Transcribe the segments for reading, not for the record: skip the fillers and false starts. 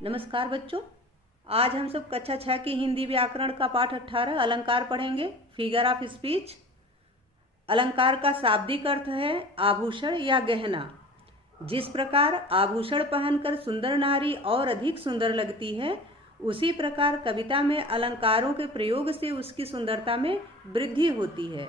नमस्कार बच्चों। आज हम सब कक्षा 6 की हिंदी व्याकरण का पाठ 18 अलंकार पढ़ेंगे। Figure of speech. अलंकार का शाब्दिक अर्थ है आभूषण या गहना। जिस प्रकार आभूषण पहनकर सुंदर नारी और अधिक सुंदर लगती है, उसी प्रकार कविता में अलंकारों के प्रयोग से उसकी सुंदरता में वृद्धि होती है।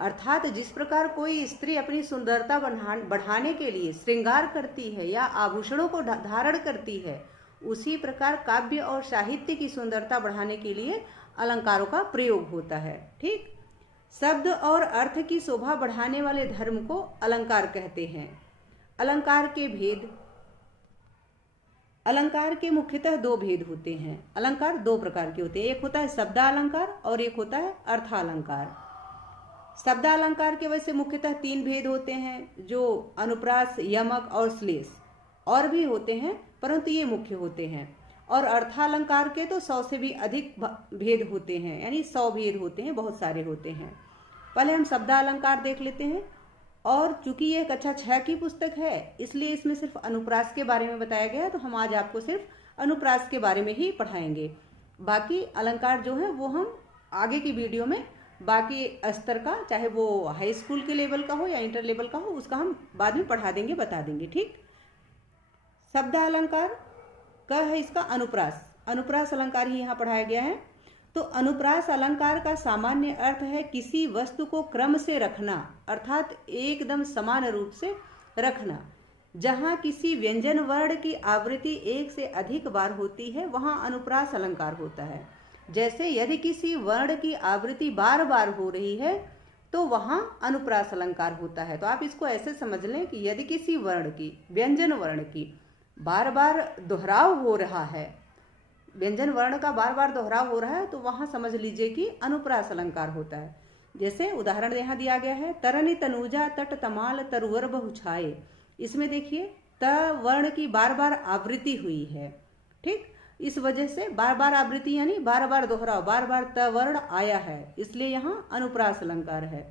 अर्थात जिस प्रकार कोई स्त्री अपनी सुंदरता बढ़ाने के लिए श्रृंगार करती है या आभूषणों को धारण करती है, उसी प्रकार काव्य और साहित्य की सुंदरता बढ़ाने के लिए अलंकारों का प्रयोग होता है। ठीक, शब्द और अर्थ की शोभा बढ़ाने वाले धर्म को अलंकार कहते हैं। अलंकार के भेद। अलंकार के मुख्यतः दो भेद होते हैं। अलंकार दो प्रकार के होते हैं, एक होता है शब्दालंकार और एक होता है अर्थालंकार। शब्दालंकार के वैसे मुख्यतः तीन भेद होते हैं, जो अनुप्रास, यमक और श्लेष। और भी होते हैं परंतु ये मुख्य होते हैं। और अर्थालंकार के तो 100 से भी अधिक भेद होते हैं, यानी 100 भेद होते हैं, बहुत सारे होते हैं। पहले हम शब्दालंकार देख लेते हैं। और चूंकि ये कक्षा 6 की पुस्तक है, इसलिए इसमें सिर्फ अनुप्रास के बारे में बताया गया है, तो हम आज आपको सिर्फ अनुप्रास के बारे में ही पढ़ाएंगे। बाकी अलंकार जो है वो हम आगे की वीडियो में बाकी स्तर का, चाहे वो हाई स्कूल के लेवल का हो या इंटर लेवल का हो, उसका हम बाद में पढ़ा देंगे, बता देंगे। ठीक, शब्दालंकार का है इसका अनुप्रास। अनुप्रास अलंकार ही यहाँ पढ़ाया गया है। तो अनुप्रास अलंकार का सामान्य अर्थ है किसी वस्तु को क्रम से रखना, अर्थात एकदम समान रूप से रखना। जहाँ किसी व्यंजन वर्ण की आवृत्ति एक से अधिक बार होती है, वहाँ अनुप्रास अलंकार होता है। जैसे यदि किसी वर्ण की आवृत्ति बार बार हो रही है तो वहाँ अनुप्रास अलंकार होता है। तो आप इसको ऐसे समझ लें कि यदि किसी वर्ण की, व्यंजन वर्ण की बार बार दोहराव हो रहा है, व्यंजन वर्ण का बार बार दोहराव हो रहा है, तो वहां समझ लीजिए कि अनुप्रास अलंकार होता है। जैसे उदाहरण यहाँ दिया गया है, तरनि तनुजा तट तमाल तरुवर बहु छाए। इसमें देखिए त वर्ण की बार बार आवृत्ति हुई है। ठीक, इस वजह से बार बार आवृत्ति यानी बार बार दोहराव, बार बार त वर्ण आया है, इसलिए यहाँ अनुप्रास अलंकार है।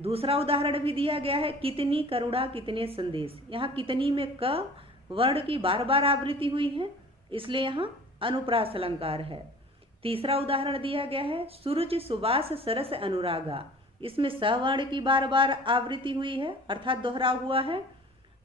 दूसरा उदाहरण भी दिया गया है, कितनी करुणा कितने संदेश। यहाँ कितनी में क वर्ण की बार बार आवृत्ति हुई है, इसलिए यहाँ अनुप्रास अलंकार है। तीसरा उदाहरण दिया गया है, सूरज सुबास सरस अनुरागा। इसमें सवर्ण की बार बार आवृत्ति हुई है, अर्थात दोहराव हुआ है।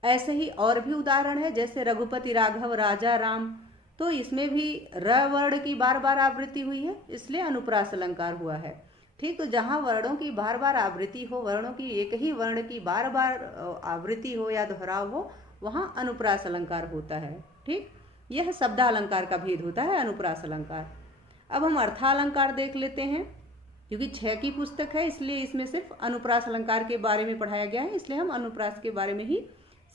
ऐसे ही और भी उदाहरण है, जैसे रघुपति राघव राजा राम, तो इसमें भी र वर्ण की बार बार आवृत्ति हुई है, इसलिए अनुप्रास अलंकार हुआ है। ठीक, तो जहाँ वर्णों की बार बार आवृत्ति हो, वर्णों की एक ही वर्ण की बार बार आवृत्ति हो या दोहराव हो, वहाँ अनुप्रास अलंकार होता है। ठीक, यह शब्दालंकार का भेद होता है, अनुप्रास अलंकार। अब हम अर्थालंकार देख लेते हैं। क्योंकि 6 की पुस्तक है, इसलिए इसमें सिर्फ अनुप्रास अलंकार के बारे में पढ़ाया गया है, इसलिए हम अनुप्रास के बारे में ही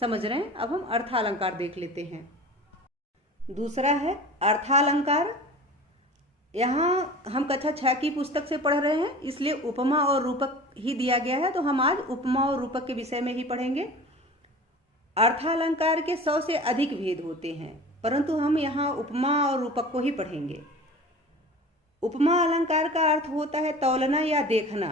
समझ रहे हैं। अब हम अर्थालंकार देख लेते हैं। दूसरा है अर्थालंकार। यहाँ हम कक्षा 6 की पुस्तक से पढ़ रहे हैं, इसलिए उपमा और रूपक ही दिया गया है, तो हम आज उपमा और रूपक के विषय में ही पढ़ेंगे। अर्थालंकार के 100 से अधिक भेद होते हैं, परंतु हम यहाँ उपमा और रूपक को ही पढ़ेंगे। उपमा अलंकार का अर्थ होता है तौलना या देखना,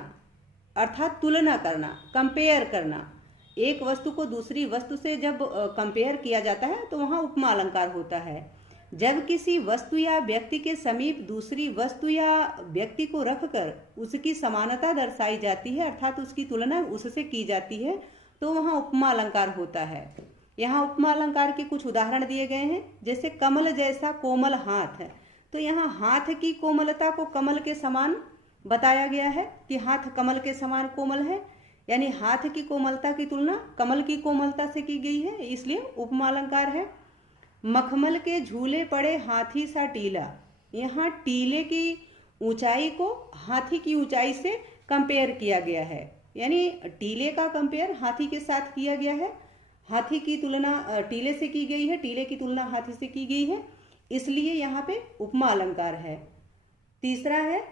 अर्थात तुलना करना, कंपेयर करना। एक वस्तु को दूसरी वस्तु से जब कंपेयर किया जाता है तो वहाँ उपमा अलंकार होता है। जब किसी वस्तु या व्यक्ति के समीप दूसरी वस्तु या व्यक्ति को रखकर उसकी समानता दर्शाई जाती है, अर्थात उसकी तुलना उससे की जाती है, तो वहाँ उपमा अलंकार होता है। यहाँ उपमा अलंकार के कुछ उदाहरण दिए गए हैं, जैसे कमल जैसा कोमल हाथ है। तो यहाँ हाथ की कोमलता को कमल के समान बताया गया है कि हाथ कमल के समान कोमल है, यानी हाथ की कोमलता की तुलना कमल की कोमलता से की गई है, इसलिए उपमा अलंकार है। मखमल के झूले पड़े हाथी सा टीला। यहाँ टीले की ऊंचाई को हाथी की ऊंचाई से कंपेयर किया गया है, यानी टीले का कंपेयर हाथी के साथ किया गया है। हाथी की तुलना टीले से की गई है, टीले की तुलना हाथी से की गई है, इसलिए यहाँ पे उपमा अलंकार है। तीसरा है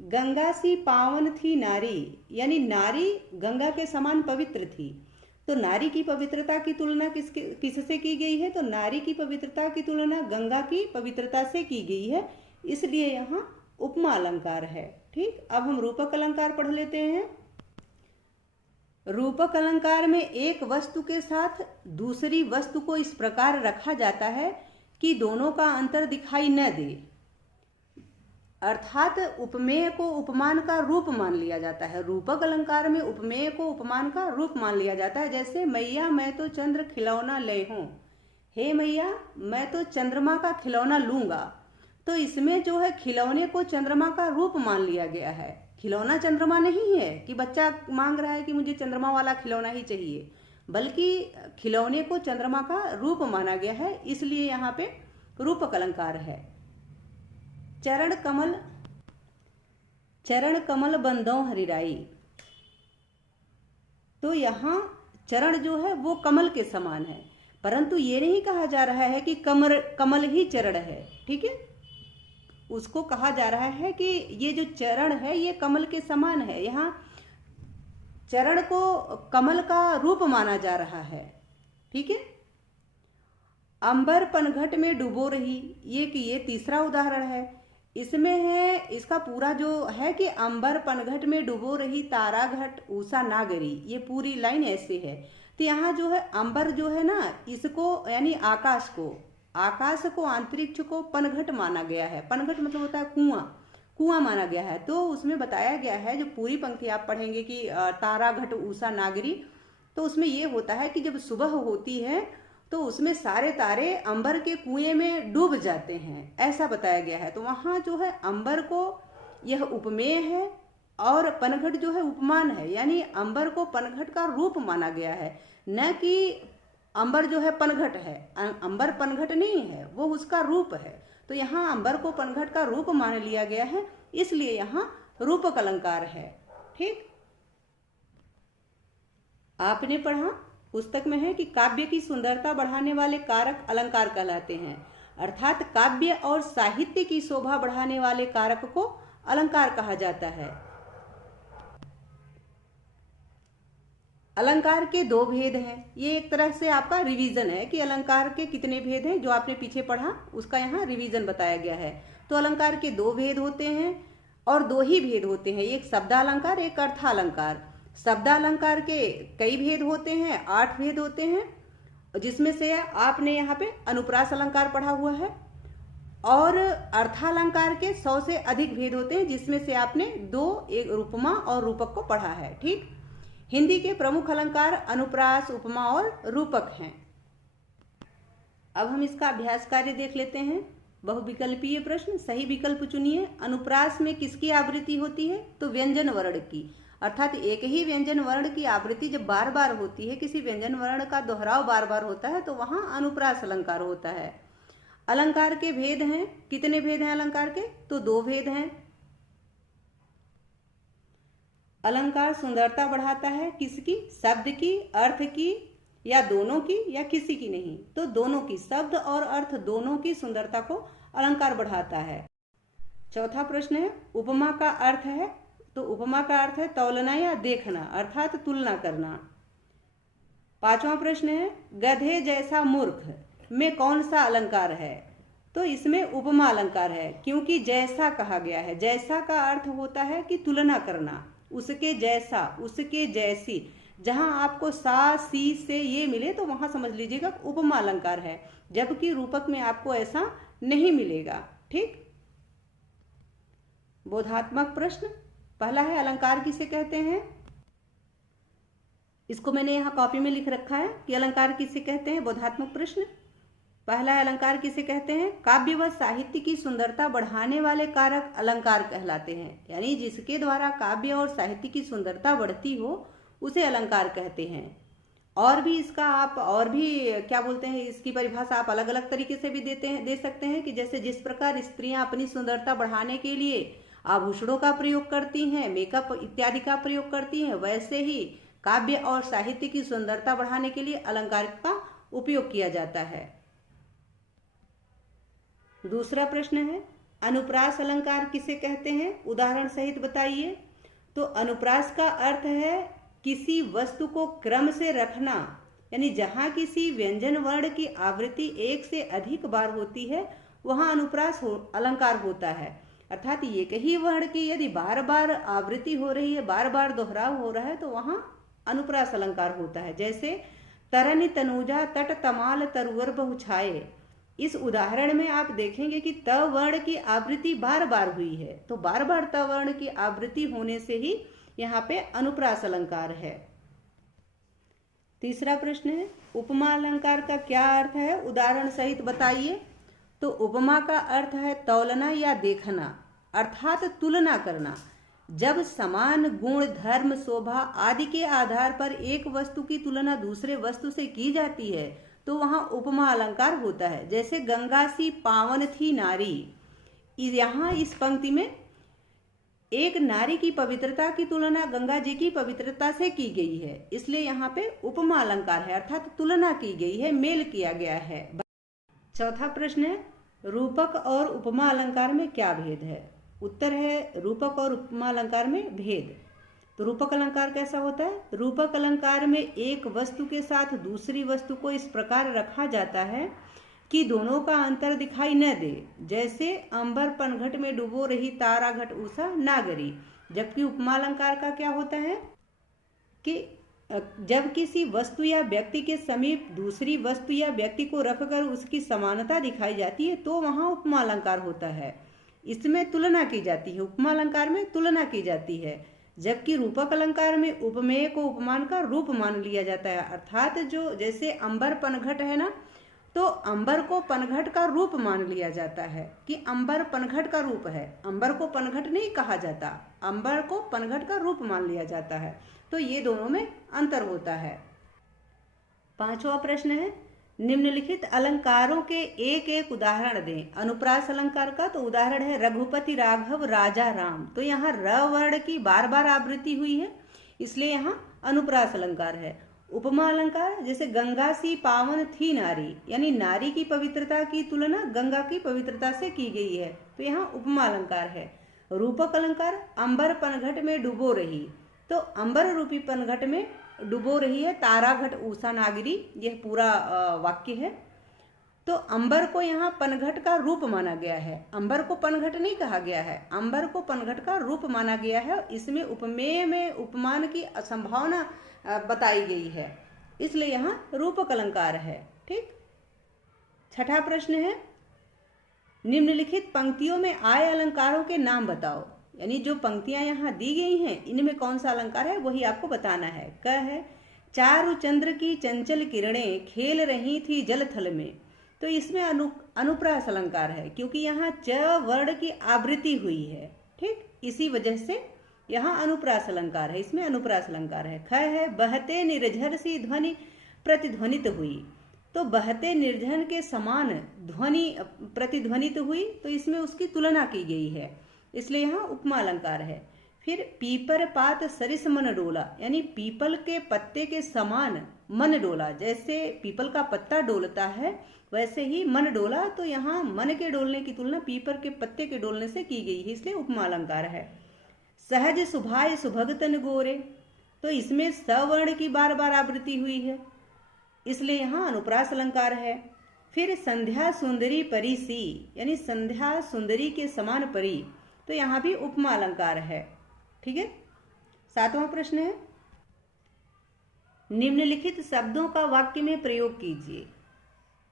गंगा सी पावन थी नारी, यानी नारी गंगा के समान पवित्र थी। तो नारी की पवित्रता की तुलना किससे की गई है? तो नारी की पवित्रता की तुलना गंगा की पवित्रता से की गई है, इसलिए यहाँ उपमा अलंकार है। ठीक, अब हम रूपक अलंकार पढ़ लेते हैं। रूपक अलंकार में एक वस्तु के साथ दूसरी वस्तु को इस प्रकार रखा जाता है कि दोनों का अंतर दिखाई न दे, अर्थात उपमेय को उपमान का रूप मान लिया जाता है। रूपक अलंकार में उपमेय को उपमान का रूप मान लिया जाता है। जैसे मैया मैं तो चंद्र खिलौना ले हूं, हे मैया मैं तो चंद्रमा का खिलौना लूंगा। तो इसमें जो है खिलौने को चंद्रमा का रूप मान लिया गया है। खिलौना चंद्रमा नहीं है कि बच्चा मांग रहा है कि मुझे चंद्रमा वाला खिलौना ही चाहिए, बल्कि खिलौने को चंद्रमा का रूप माना गया है, इसलिए यहाँ पे रूपक अलंकार है। चरण कमल बंदो हरिराई, तो यहाँ चरण जो है वो कमल के समान है, परंतु ये नहीं कहा जा रहा है कि कमल ही चरण है, ठीक है। उसको कहा जा रहा है कि ये जो चरण है ये कमल के समान है। यहाँ चरण को कमल का रूप माना जा रहा है, ठीक है। अंबर पनघट में डूबो रही, ये तीसरा उदाहरण है। इसमें है, इसका पूरा जो है कि अंबर पनघट में डूबो रही तारा घट उषा नागरी, ये पूरी लाइन ऐसे है। तो यहाँ जो है अंबर जो है ना, इसको यानी आकाश को अंतरिक्ष को पनघट माना गया है। पनघट मतलब होता है कुआं माना गया है। तो उसमें बताया गया है, जो पूरी पंक्ति आप पढ़ेंगे कि तारा घट उषा नागरी, तो उसमें ये होता है कि जब सुबह होती है तो उसमें सारे तारे अंबर के कुएं में डूब जाते हैं, ऐसा बताया गया है। तो वहां जो है अंबर को यह उपमेय है और पनघट जो है उपमान है, यानी अंबर को पनघट का रूप माना गया है, न कि अंबर जो है पनघट है। अंबर पनघट नहीं है, वो उसका रूप है। तो यहाँ अंबर को पनघट का रूप मान लिया गया है, इसलिए यहाँ रूपक अलंकार है, ठीक। आपने पढ़ा पुस्तक में है कि काव्य की सुंदरता बढ़ाने वाले कारक अलंकार कहलाते हैं, अर्थात काव्य और साहित्य की शोभा बढ़ाने वाले कारक को अलंकार कहा जाता है। अलंकार के दो भेद हैं, ये एक तरह से आपका रिवीजन है कि अलंकार के कितने भेद हैं, जो आपने पीछे पढ़ा उसका यहाँ रिवीजन बताया गया है। तो अलंकार के दो भेद होते हैं और दो ही भेद होते हैं, एक शब्दालंकार एक अर्थालंकार। शब्दालंकार के कई भेद होते हैं, 8 भेद होते हैं, जिसमें से आपने यहाँ पे अनुप्रास अलंकार पढ़ा हुआ है। और अर्थालंकार के 100 से अधिक भेद होते हैं, जिसमें से आपने 2, एक उपमा और रूपक को पढ़ा है, ठीक। हिंदी के प्रमुख अलंकार अनुप्रास, उपमा और रूपक हैं। अब हम इसका अभ्यास कार्य देख लेते हैं। बहुविकल्पीय प्रश्न, सही विकल्प चुनिए। अनुप्रास में किसकी आवृत्ति होती है? तो व्यंजन वर्ण की, अर्थात एक ही व्यंजन वर्ण की आवृत्ति जब बार बार होती है, किसी व्यंजन वर्ण का दोहराव बार बार होता है, तो वहां अनुप्रास अलंकार होता है। अलंकार के भेद हैं, कितने भेद हैं अलंकार के? तो 2 भेद हैं। अलंकार सुंदरता बढ़ाता है किसकी? शब्द की, अर्थ की, या दोनों की, या किसी की नहीं? तो दोनों की, शब्द और अर्थ दोनों की सुंदरता को अलंकार बढ़ाता है। चौथा प्रश्न है, उपमा का अर्थ है? तो उपमा का अर्थ है तौलना या देखना, अर्थात तुलना करना। 5वां प्रश्न है, गधे जैसा मूर्ख में कौन सा अलंकार है? तो इसमें उपमा अलंकार है, क्योंकि जैसा कहा गया है। जैसा का अर्थ होता है कि तुलना करना, उसके जैसा, उसके जैसी। जहां आपको सा सी से ये मिले तो वहां समझ लीजिएगा उपमा अलंकार है, जबकि रूपक में आपको ऐसा नहीं मिलेगा, ठीक। बोधात्मक प्रश्न, पहला है अलंकार किसे कहते हैं? इसको मैंने यहाँ कॉपी में लिख रखा है कि अलंकार किसे कहते हैं। बोधात्मक प्रश्न पहला है, अलंकार किसे कहते हैं? काव्य व साहित्य की सुंदरता बढ़ाने वाले कारक अलंकार कहलाते हैं, यानी जिसके द्वारा काव्य और साहित्य की सुंदरता बढ़ती हो उसे अलंकार कहते हैं। और भी इसका आप और भी क्या बोलते हैं, इसकी परिभाषा आप अलग अलग तरीके से भी दे सकते हैं कि जैसे जिस प्रकार स्त्रियां अपनी सुंदरता बढ़ाने के लिए आभूषणों का प्रयोग करती हैं, मेकअप इत्यादि का प्रयोग करती हैं, वैसे ही काव्य और साहित्य की सुंदरता बढ़ाने के लिए अलंकार का उपयोग किया जाता है। दूसरा प्रश्न है, अनुप्रास अलंकार किसे कहते हैं? उदाहरण सहित बताइए। तो अनुप्रास का अर्थ है किसी वस्तु को क्रम से रखना, यानी जहां किसी व्यंजन वर्ण की आवृत्ति 1 से अधिक बार होती है वहां अनुप्रास अलंकार होता है। अर्थात एक ही वर्ण की यदि बार बार आवृत्ति हो रही है, बार बार दोहराव हो रहा है, तो वहां अनुप्रास अलंकार होता है। जैसे तरनि तनुजा तट तमाल तरुवर बहु छाए, इस उदाहरण में आप देखेंगे कि त वर्ण की आवृत्ति बार बार हुई है, तो बार बार त वर्ण की आवृत्ति होने से ही यहाँ पे अनुप्रास अलंकार है। तीसरा प्रश्न है, उपमा अलंकार का क्या अर्थ है, उदाहरण सहित बताइए। तो उपमा का अर्थ है तौलना या देखना, अर्थात तुलना करना। जब समान गुण, धर्म, शोभा आदि के आधार पर एक वस्तु की तुलना दूसरे वस्तु से की जाती है तो वहां उपमा अलंकार होता है। जैसे गंगा सी पावन थी नारी, यहाँ इस पंक्ति में एक नारी की पवित्रता की तुलना गंगा जी की पवित्रता से की गई है, इसलिए यहाँ पे उपमा अलंकार है, अर्थात तुलना की गई है, मेल किया गया है। चौथा प्रश्न है, रूपक और उपमा अलंकार में क्या भेद है। उत्तर है रूपक और उपमा अलंकार में भेद। तो रूपक अलंकार कैसा होता है, रूपक अलंकार में एक वस्तु के साथ दूसरी वस्तु को इस प्रकार रखा जाता है कि दोनों का अंतर दिखाई न दे। जैसे अंबर पनघट में डूबो रही तारा घट उषा नागरी। जबकि उपमा अलंकार का क्या होता है कि जब किसी वस्तु या व्यक्ति के समीप दूसरी वस्तु या व्यक्ति को रखकर उसकी समानता दिखाई जाती है तो वहां उपमा अलंकार होता है। इसमें तुलना की जाती है, उपमा अलंकार में तुलना की जाती है। जबकि रूपक अलंकार में उपमेय को उपमान का रूप मान लिया जाता है, अर्थात जो जैसे अंबर पनघट है ना, तो अंबर को पनघट का रूप मान लिया जाता है कि अंबर पनघट का रूप है। अंबर को पनघट नहीं कहा जाता, अंबर को पनघट का रूप मान लिया जाता है। तो ये दोनों में अंतर होता है। पांचवा प्रश्न है, निम्नलिखित अलंकारों के एक एक उदाहरण दें। अनुप्रास अलंकार का तो उदाहरण है रघुपति राघव राजा राम। तो यहाँ र वर्ण की बार बार आवृत्ति हुई है, इसलिए यहाँ अनुप्रास अलंकार है। उपमा अलंकार जैसे गंगा सी पावन थी नारी, यानी नारी की पवित्रता की तुलना गंगा की पवित्रता से की गई है, तो यहाँ उपमा अलंकार है। रूपक अलंकार अंबर पनघट में डूबो रही, तो अंबर रूपी पनघट में डूबो रही है तारा घट उषा नागरी, यह पूरा वाक्य है। तो अंबर को यहाँ पनघट का रूप माना गया है, अंबर को पनघट नहीं कहा गया है, अंबर को पनघट का रूप माना गया है। इसमें उपमेय में उपमान की असंभावना बताई गई है, इसलिए यहाँ रूपक अलंकार है। ठीक। छठा प्रश्न है, निम्नलिखित पंक्तियों में आए अलंकारों के नाम बताओ। यानी जो पंक्तियां यहाँ दी गई हैं इनमें कौन सा अलंकार है वही आपको बताना है। क है चारु चंद्र की चंचल किरणें खेल रही थी जल थल में। तो इसमें अनुप्रास अलंकार है, क्योंकि यहाँ च वर्ण की आवृत्ति हुई है। ठीक, इसी वजह से यहाँ अनुप्रास अलंकार है, इसमें अनुप्रास अलंकार है। ख है बहते निर्झर सी ध्वनि प्रतिध्वनित हुई। तो बहते निर्झर के समान ध्वनि प्रतिध्वनित हुई, तो इसमें उसकी तुलना की गई है, इसलिए यहाँ उपमा अलंकार है। फिर पीपर पात सरिस मन डोला, यानी पीपल के पत्ते के समान मन डोला। जैसे पीपल का पत्ता डोलता है वैसे ही मन डोला, तो यहाँ मन के डोलने की तुलना पीपर के पत्ते के डोलने से की गई है, इसलिए उपमा अलंकार है। सहज सुभाय सुभगतन गोरे, तो इसमें सवर्ण की बार बार आवृत्ति हुई है, इसलिए यहाँ अनुप्रास अलंकार है। फिर संध्या सुंदरी परी सी, यानी संध्या सुंदरी के समान परी, तो यहाँ भी उपमा अलंकार है। ठीक है। सातवां प्रश्न है, निम्नलिखित शब्दों का वाक्य में प्रयोग कीजिए।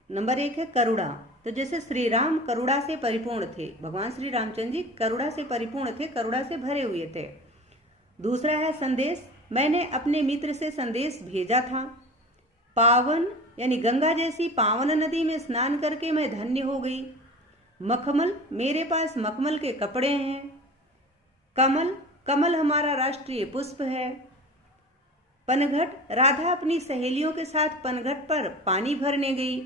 नंबर 1 है करुणा। तो जैसे श्री राम करुणा से परिपूर्ण थे, भगवान श्री रामचंद्र जी करुणा से परिपूर्ण थे, करुणा से भरे हुए थे। दूसरा है संदेश, मैंने अपने मित्र से संदेश भेजा था। पावन, यानी गंगा जैसी पावन नदी में स्नान करके मैं धन्य हो गई। मखमल, मेरे पास मखमल के कपड़े हैं। कमल, कमल हमारा राष्ट्रीय पुष्प है। पनघट, राधा अपनी सहेलियों के साथ पनघट पर पानी भरने गई।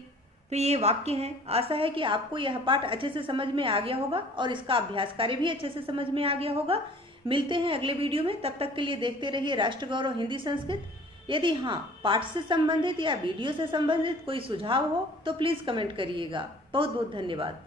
तो ये वाक्य हैं। आशा है कि आपको यह पाठ अच्छे से समझ में आ गया होगा और इसका अभ्यास कार्य भी अच्छे से समझ में आ गया होगा। मिलते हैं अगले वीडियो में, तब तक के लिए देखते रहिए राष्ट्र गौरव हिंदी संस्कृत। यदि हाँ, पाठ से संबंधित या वीडियो से संबंधित कोई सुझाव हो तो प्लीज कमेंट करिएगा। बहुत बहुत धन्यवाद।